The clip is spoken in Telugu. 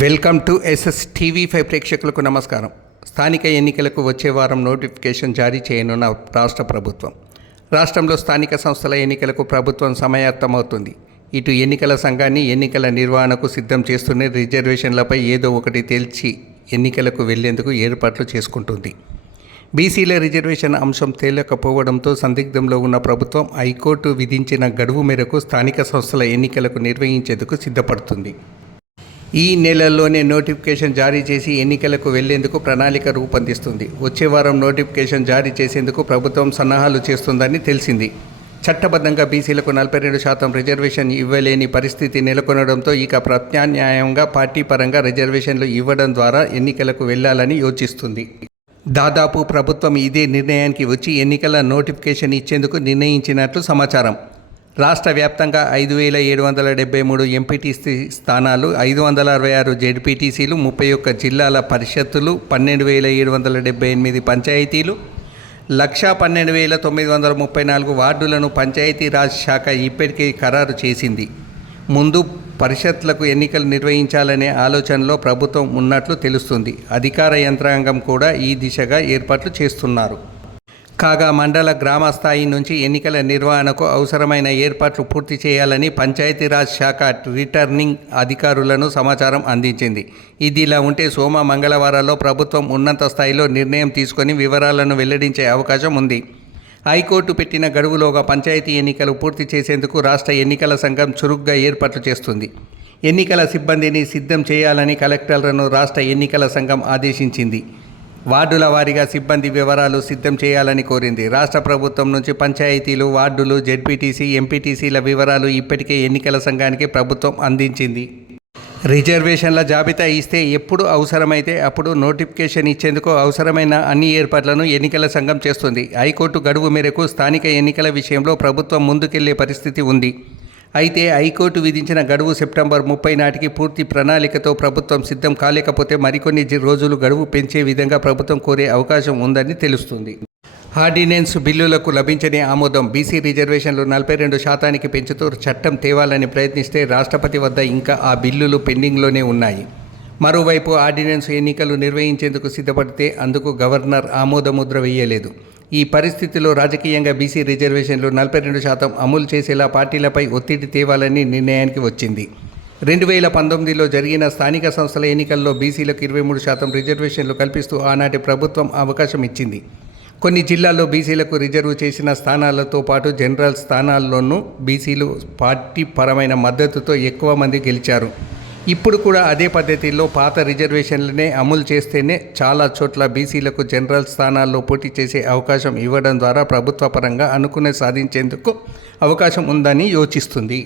Welcome to SS TV five ప్రేక్షకులకు నమస్కారం. స్థానిక ఎన్నికలకు వచ్చే వారం నోటిఫికేషన్ జారీ చేయనున్న రాష్ట్ర ప్రభుత్వం. రాష్ట్రంలో స్థానిక సంస్థల ఎన్నికలకు ప్రభుత్వం సమాయత్తమవుతుంది ఇటు ఎన్నికల సంఘాన్ని ఎన్నికల నిర్వహణకు సిద్ధం చేస్తూనే రిజర్వేషన్లపై ఏదో ఒకటి తేల్చి ఎన్నికలకు వెళ్ళేందుకు ఏర్పాట్లు చేసుకుంటుంది. బీసీల రిజర్వేషన్ అంశం తేలకపోవడంతో సందిగ్ధంలో ఉన్న ప్రభుత్వం హైకోర్టు విధించిన గడువు మేరకు స్థానిక సంస్థల ఎన్నికలకు నిర్వహించేందుకు సిద్ధపడుతుంది. ఈ నెలల్లోనే నోటిఫికేషన్ జారీ చేసి ఎన్నికలకు వెళ్ళేందుకు ప్రణాళిక రూపొందిస్తుంది. వచ్చే వారం నోటిఫికేషన్ జారీ చేసేందుకు ప్రభుత్వం సన్నాహాలు చేస్తుందని తెలిసింది. చట్టబద్ధంగా బీసీలకు నలభై రెండు శాతం రిజర్వేషన్ ఇవ్వలేని పరిస్థితి నెలకొనడంతో ఇక ప్రత్యామ్నాయంగా పార్టీ పరంగా రిజర్వేషన్లు ఇవ్వడం ద్వారా ఎన్నికలకు వెళ్ళాలని యోచిస్తుంది. దాదాపు ప్రభుత్వం ఇదే నిర్ణయానికి వచ్చి ఎన్నికల నోటిఫికేషన్ ఇచ్చేందుకు నిర్ణయించినట్లు సమాచారం. రాష్ట్ర వ్యాప్తంగా ఐదు వేల ఏడు వందల డెబ్బై మూడు ఎంపీటీసీ స్థానాలు ఐదు వందల అరవై ఆరు జెడ్పీటీసీలు ముప్పై ఒక్క జిల్లాల పరిషత్తులు పన్నెండు వేల ఏడు వందల డెబ్బై ఎనిమిది పంచాయతీలు లక్షా పన్నెండు వేల తొమ్మిది వందల ముప్పై నాలుగు వార్డులను పంచాయతీరాజ్ శాఖ ఇప్పటికే ఖరారు చేసింది. ముందు పరిషత్లకు ఎన్నికలు నిర్వహించాలనే ఆలోచనలో ప్రభుత్వం ఉన్నట్లు తెలుస్తుంది. అధికార యంత్రాంగం కూడా ఈ దిశగా ఏర్పాట్లు చేస్తున్నారు. కాగా మండల గ్రామ స్థాయి నుంచి ఎన్నికల నిర్వహణకు అవసరమైన ఏర్పాట్లు పూర్తి చేయాలని పంచాయతీరాజ్ శాఖ రిటర్నింగ్ అధికారులను సమాచారం అందించింది. ఇదిలా ఉంటే సోమ మంగళవారాల్లో ప్రభుత్వం ఉన్నత స్థాయిలో నిర్ణయం తీసుకొని వివరాలను వెల్లడించే అవకాశం ఉంది. హైకోర్టు పెట్టిన గడువులోగా పంచాయతీ ఎన్నికలు పూర్తి చేసేందుకు రాష్ట్ర ఎన్నికల సంఘం చురుగ్గా ఏర్పాట్లు చేస్తుంది. ఎన్నికల సిబ్బందిని సిద్ధం చేయాలని కలెక్టర్లను రాష్ట్ర ఎన్నికల సంఘం ఆదేశించింది. వార్డుల వారీగా సిబ్బంది వివరాలు సిద్ధం చేయాలని కోరింది. రాష్ట్ర ప్రభుత్వం నుంచి పంచాయతీలు వార్డులు జెడ్పీటీసీ ఎంపీటీసీల వివరాలు ఇప్పటికే ఎన్నికల సంఘానికి ప్రభుత్వం అందించింది. రిజర్వేషన్ల జాబితా ఇస్తే ఎప్పుడు అవసరమైతే అప్పుడు నోటిఫికేషన్ ఇచ్చేందుకు అవసరమైన అన్ని ఏర్పాట్లను ఎన్నికల సంఘం చేస్తుంది. హైకోర్టు గడువు మేరకు స్థానిక ఎన్నికల విషయంలో ప్రభుత్వం ముందుకెళ్ళే పరిస్థితి ఉంది. అయితే హైకోర్టు విధించిన గడువు సెప్టెంబర్ ముప్పై నాటికి పూర్తి ప్రణాళికతో ప్రభుత్వం సిద్ధం కాలేకపోతే మరికొన్ని రోజులు గడువు పెంచే విధంగా ప్రభుత్వం కోరే అవకాశం ఉందని తెలుస్తుంది. ఆర్డినెన్స్ బిల్లులకు లభించని ఆమోదం బీసీ రిజర్వేషన్లు నలభై రెండు శాతానికి పెంచుతూ చట్టం తేవాలని ప్రయత్నిస్తే రాష్ట్రపతి వద్ద ఇంకా ఆ బిల్లులు పెండింగ్లోనే ఉన్నాయి. మరోవైపు ఆర్డినెన్స్ ఎన్నికలు నిర్వహించేందుకు సిద్ధపడితే అందుకు గవర్నర్ ఆమోదముద్ర వేయలేదు. ఈ పరిస్థితిలో రాజకీయంగా బీసీ రిజర్వేషన్లు నలభై రెండు శాతం అమలు చేసేలా పార్టీలపై ఒత్తిడి తేవాలని నిర్ణయానికి వచ్చింది. రెండు వేల పంతొమ్మిదిలో జరిగిన స్థానిక సంస్థల ఎన్నికల్లో బీసీలకు ఇరవై మూడు శాతం రిజర్వేషన్లు కల్పిస్తూ ఆనాటి ప్రభుత్వం అవకాశం ఇచ్చింది. కొన్ని జిల్లాల్లో బీసీలకు రిజర్వ్ చేసిన స్థానాలతో పాటు జనరల్ స్థానాల్లోనూ బీసీలు పార్టీ పరమైన మద్దతుతో ఎక్కువ మంది గెలిచారు. ఇప్పుడు కూడా అదే పద్ధతిలో పాత రిజర్వేషన్లనే అమలు చేస్తేనే చాలా చోట్ల బీసీలకు జనరల్ స్థానాల్లో పోటీ చేసే అవకాశం ఇవ్వడం ద్వారా ప్రభుత్వ పరంగా అనుకునే సాధించేందుకు అవకాశం ఉందని యోచిస్తుంది.